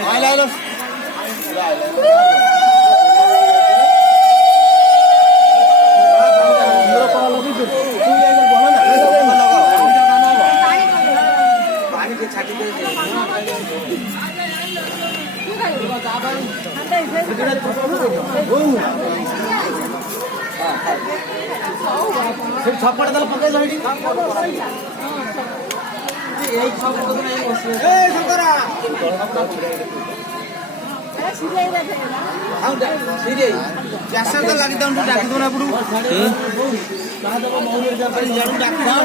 ଭଲ ଲାଗୁଛି। छपड़ दल पके जाइडी এই সব কথা নাই বসে এই শঙ্করা এ সিরিয়াই রাখে না আউ সিরিয়াই ক্যাশার তো লাগি দাও ডাকি দোনা পড়ু বাহাদব মৌলির যা পারি জাড়ু ডাকি দাও